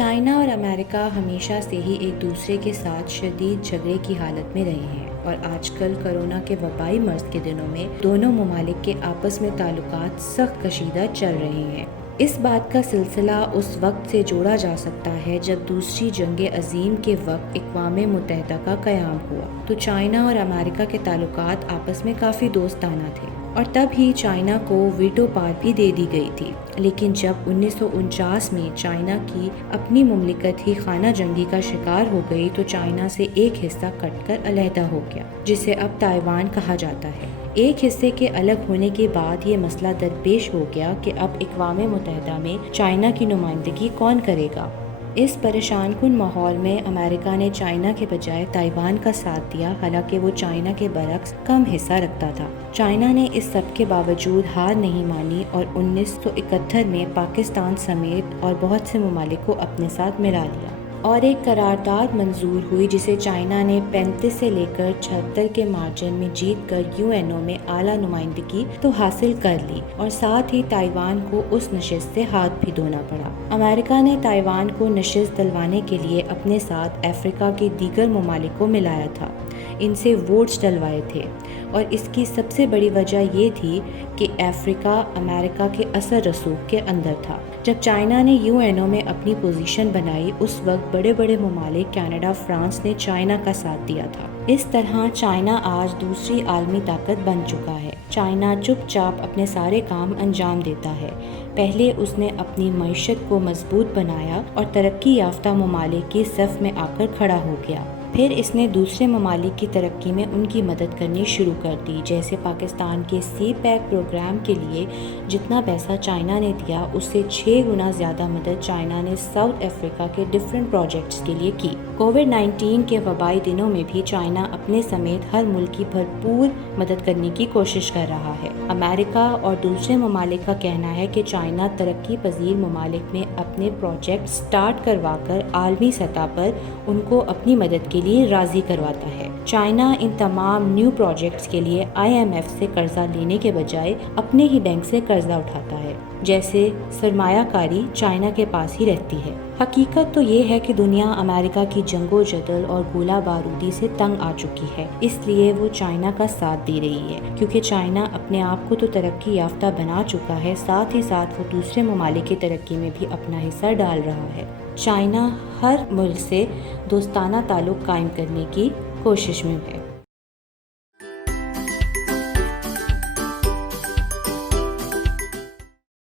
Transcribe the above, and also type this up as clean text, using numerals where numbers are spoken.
China اور امریکہ ہمیشہ سے ہی ایک دوسرے کے ساتھ شدید جھگڑے کی حالت میں رہے ہیں اور آج کل کورونا کے وبائی مرض کے دنوں میں دونوں ممالک کے آپس میں تعلقات سخت کشیدہ چل رہے ہیں۔ اس بات کا سلسلہ اس وقت سے جوڑا جا سکتا ہے جب دوسری جنگ عظیم کے وقت اقوام متحدہ کا قیام ہوا تو چائنا اور امریکہ کے تعلقات آپس میں کافی دوستانہ تھے اور تب ہی چائنا کو ویٹو پاور بھی دے دی گئی تھی۔ لیکن جب 1949 میں چائنا کی اپنی مملکت ہی خانہ جنگی کا شکار ہو گئی تو چائنا سے ایک حصہ کٹ کر علیحدہ ہو گیا، جسے اب تائیوان کہا جاتا ہے۔ ایک حصے کے الگ ہونے کے بعد یہ مسئلہ درپیش ہو گیا کہ اب اقوام متحدہ میں چائنا کی نمائندگی کون کرے گا۔ اس پریشان کن ماحول میں امریکہ نے چائنا کے بجائے تائیوان کا ساتھ دیا، حالانکہ وہ چائنا کے برعکس کم حصہ رکھتا تھا۔ چائنا نے اس سب کے باوجود ہار نہیں مانی اور 1971 میں پاکستان سمیت اور بہت سے ممالک کو اپنے ساتھ ملا لیا اور ایک قرارداد منظور ہوئی جسے چائنا نے 35 سے لے کر 76 کے مارجن میں جیت کر UN میں اعلیٰ نمائندگی تو حاصل کر لی اور ساتھ ہی تائیوان کو اس نشست سے ہاتھ بھی دھونا پڑا۔ امریکہ نے تائیوان کو نشست دلوانے کے لیے اپنے ساتھ افریقہ کے دیگر ممالک کو ملایا تھا، ان سے ووٹس ڈلوائے تھے اور اس کی سب سے بڑی وجہ یہ تھی کہ افریقہ امریکہ کے اثر رسوخ کے اندر تھا۔ جب چائنا نے UN میں اپنی پوزیشن بنائی اس وقت بڑے بڑے ممالک کینیڈا، فرانس نے چائنا کا ساتھ دیا تھا۔ اس طرح چائنا آج دوسری عالمی طاقت بن چکا ہے۔ چائنا چپ چاپ اپنے سارے کام انجام دیتا ہے۔ پہلے اس نے اپنی معیشت کو مضبوط بنایا اور ترقی یافتہ ممالک کی صف میں آ کر کھڑا ہو گیا۔ پھر اس نے دوسرے ممالک کی ترقی میں ان کی مدد کرنی شروع کر دی، جیسے پاکستان کے CPEC پروگرام کے لیے جتنا پیسہ چائنا نے دیا اس سے 6 گنا زیادہ مدد چائنا نے ساؤتھ افریقہ کے ڈیفرنٹ پروجیکٹس کے لیے کی۔ کووڈ-19 کے وبائی دنوں میں بھی چائنا اپنے سمیت ہر ملک کی بھرپور مدد کرنے کی کوشش کر رہا ہے۔ امریکہ اور دوسرے ممالک کا کہنا ہے کہ چائنا ترقی پذیر ممالک میں اپنے پروجیکٹ سٹارٹ کروا کر عالمی سطح پر ان کو اپنی مدد کے لیے راضی کرواتا ہے۔ چائنا ان تمام نیو پروجیکٹس کے لیے IMF سے قرضہ لینے کے بجائے اپنے ہی بینک سے قرضہ اٹھاتا ہے، جیسے سرمایہ کاری چائنا کے پاس ہی رہتی ہے۔ حقیقت تو یہ ہے کہ دنیا امریکہ کی جنگ و جدل اور گولہ بارودی سے تنگ آ چکی ہے، اس لیے وہ چائنا کا ساتھ دے رہی ہے، کیونکہ چائنا اپنے آپ کو تو ترقی یافتہ بنا چکا ہے، ساتھ ہی ساتھ وہ دوسرے ممالک کی ترقی میں بھی اپنا حصہ ڈال رہا ہے۔ چائنا ہر ملک سے دوستانہ تعلق قائم کرنے کی کوشش میں ہے۔